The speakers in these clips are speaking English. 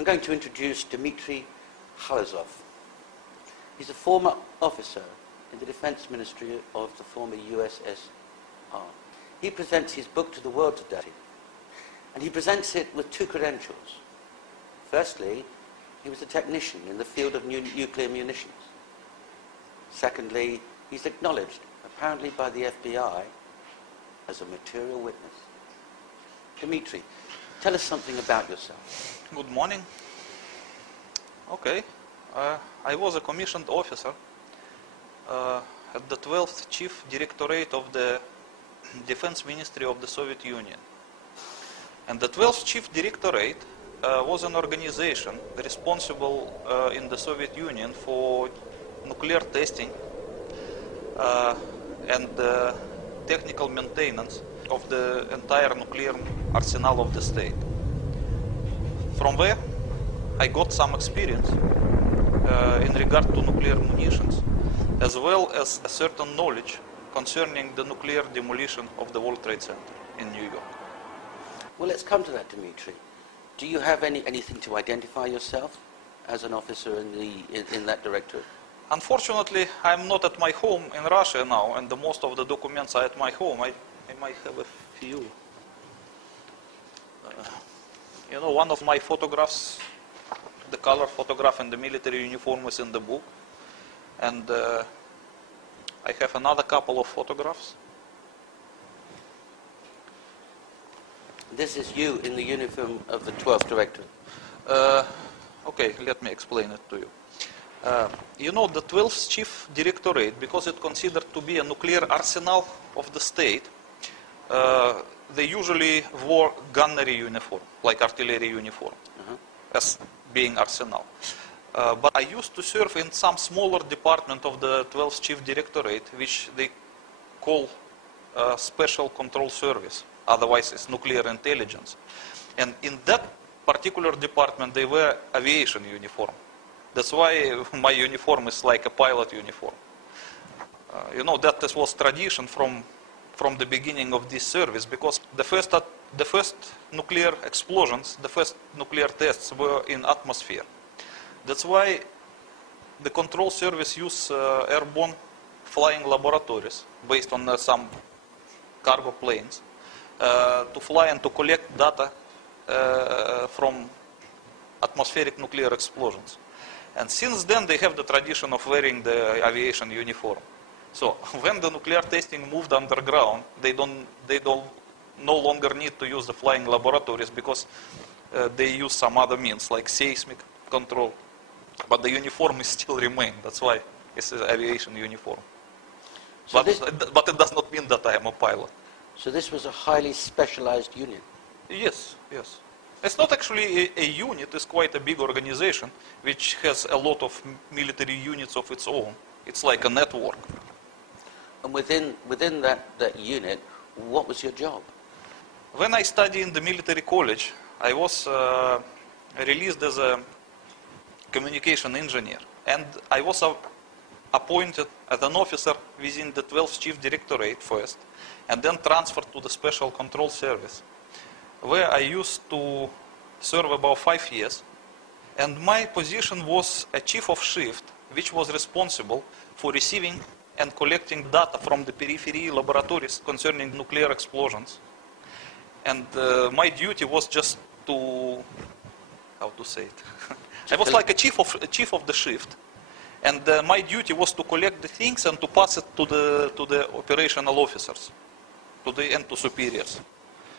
I'm going to introduce Dimitri Khalezov. He's a former officer in the Defense Ministry of the former USSR. He presents his book to the world today, and he presents it with two credentials. Firstly, he was a technician in the field of nuclear munitions. Secondly, he's acknowledged, apparently by the FBI, as a material witness. Dimitri, tell us something about yourself. Good morning. Okay, I was a commissioned officer at the 12th Chief Directorate of the Defense Ministry of the Soviet Union. And the 12th Chief Directorate was an organization responsible in the Soviet Union for nuclear testing and technical maintenance of the entire nuclear arsenal of the state. From there, I got some experience in regard to nuclear munitions, as well as a certain knowledge concerning the nuclear demolition of the World Trade Center in New York. Well, let's come to that, Dimitri. Do you have anything to identify yourself as an officer in that directorate? Unfortunately, I'm not at my home in Russia now, and most of the documents are at my home. I might have a few. You know, one of my photographs, the color photograph in the military uniform, is in the book. And I have another couple of photographs. This is you in the uniform of the 12th Directorate. Okay, let me explain it to you. You know, the 12th Chief Directorate, because it's considered to be a nuclear arsenal of the state, they usually wore gunnery uniform, like artillery uniform, as being arsenal. But I used to serve in some smaller department of the 12th Chief Directorate, which they call Special Control Service. Otherwise, it's nuclear intelligence. And in that particular department, they wear aviation uniform. That's why my uniform is like a pilot uniform. You know, that was tradition from the beginning of this service, because the first nuclear explosions, the first nuclear tests were in atmosphere. That's why the control service use airborne flying laboratories based on some cargo planes to fly and to collect data from atmospheric nuclear explosions. And since then they have the tradition of wearing the aviation uniform. So when the nuclear testing moved underground, they no longer need to use the flying laboratories, because they use some other means like seismic control. But the uniform is still remain. That's why it's an aviation uniform. So but it does not mean that I am a pilot. So this was a highly specialized unit? Yes, yes. It's not actually a unit, it's quite a big organization which has a lot of military units of its own. It's like a network. And within that unit, what was your job? When I studied in the military college, I was released as a communication engineer. And I was appointed as an officer within the 12th Chief Directorate first, and then transferred to the Special Control Service, where I used to serve about 5 years. And my position was a chief of shift, which was responsible for receiving and collecting data from the periphery laboratories concerning nuclear explosions. And my duty was just to, how to say it? I was like a chief of the shift. And my duty was to collect the things and to pass it to the operational officers, and to superiors.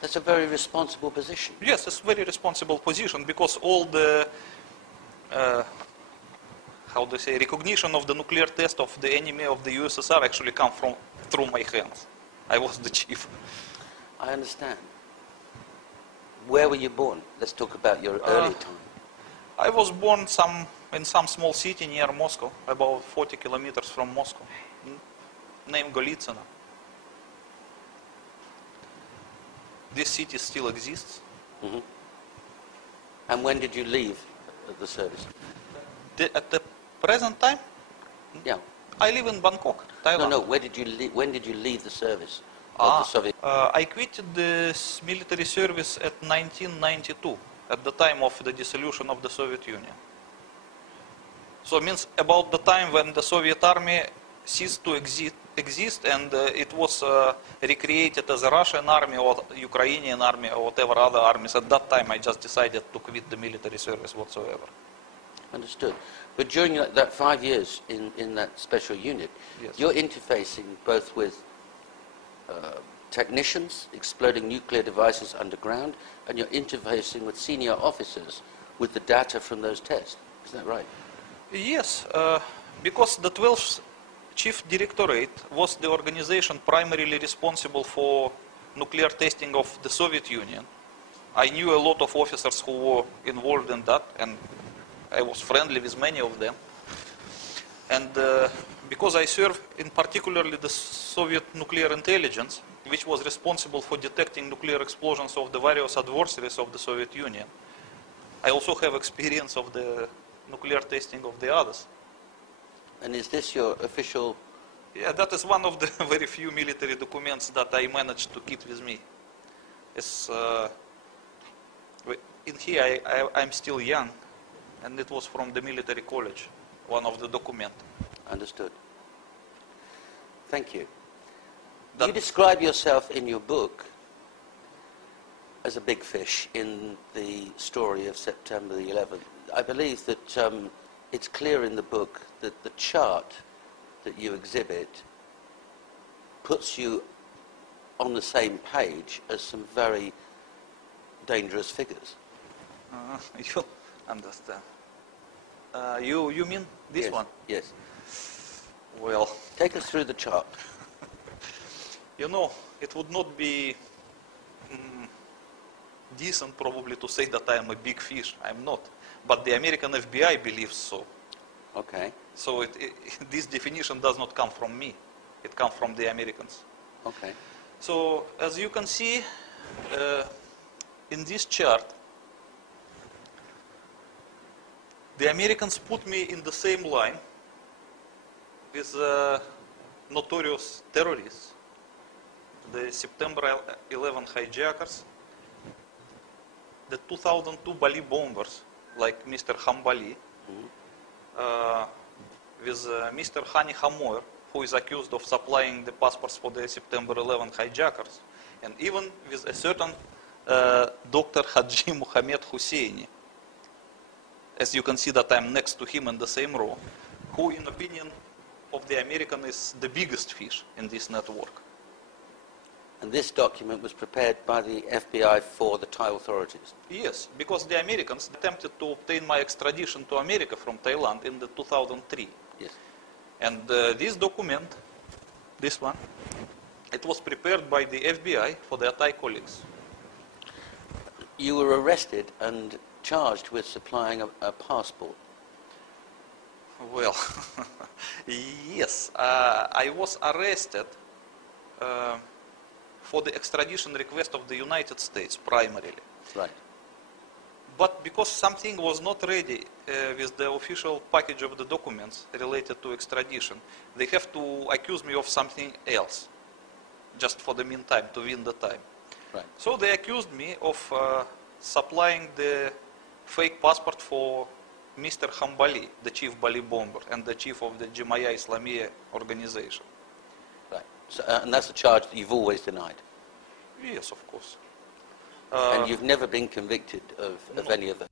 That's a very responsible position. Yes, it's a very responsible position, because all the, recognition of the nuclear test of the enemy of the USSR actually come through my hands. I was the chief. I understand. Where were you born? Let's talk about your early time. I was born in some small city near Moscow, about 40 kilometers from Moscow, named Golitsyn. This city still exists. Mm-hmm. And when did you leave the service? At the present time? Yeah. I live in Bangkok, Thailand. No, when did you leave the service of the Soviet? I quitted this military service at 1992. at the time of the dissolution of the Soviet Union. So it means about the time when the Soviet army ceased to exist and it was recreated as a Russian army or Ukrainian army or whatever other armies. At that time I just decided to quit the military service whatsoever. Understood. But during that 5 years in that special unit, Yes. you're interfacing both with technicians exploding nuclear devices underground, and you're interfacing with senior officers with the data from those tests. Is that right? Yes, because the 12th Chief Directorate was the organization primarily responsible for nuclear testing of the Soviet Union. I knew a lot of officers who were involved in that, and I was friendly with many of them. And because I served in particularly the Soviet nuclear intelligence, which was responsible for detecting nuclear explosions of the various adversaries of the Soviet Union, I also have experience of the nuclear testing of the others. And is this your official... Yeah, that is one of the very few military documents that I managed to keep with me. It's, in here I'm still young, and it was from the military college, one of the documents. Understood. Thank you. You describe yourself in your book as a big fish in the story of September the 11th. I believe that it's clear in the book that the chart that you exhibit puts you on the same page as some very dangerous figures. You understand. You mean this Yes, one? Yes. Well, Take us through the chart. you know, it would not be decent probably to say that I am a big fish. I'm not. But the American FBI believes so. Okay. So this definition does not come from me. It comes from the Americans. Okay. So as you can see in this chart, the Americans put me in the same line with notorious terrorists, the September 11 hijackers, the 2002 Bali bombers, like Mr. Hambali, with Mr. Hani Hamoir, who is accused of supplying the passports for the September 11 hijackers, and even with a certain Dr. Haji Mohammed Husseini. As you can see that I'm next to him in the same row, who in opinion of the American is the biggest fish in this network. And this document was prepared by the FBI for the Thai authorities? Yes, because the Americans attempted to obtain my extradition to America from Thailand in the 2003. Yes. And this document, this one, it was prepared by the FBI for their Thai colleagues. You were arrested and charged with supplying a passport. Well, yes, I was arrested for the extradition request of the United States primarily. Right. But because something was not ready with the official package of the documents related to extradition, they have to accuse me of something else, just for the meantime, to win the time. Right. So they accused me of supplying the fake passport for Mr. Hambali, the chief Bali bomber and the chief of the Jemaah Islamiyah organization. Right. So, and that's a charge that you've always denied? Yes, of course. And you've never been convicted of No. any of that?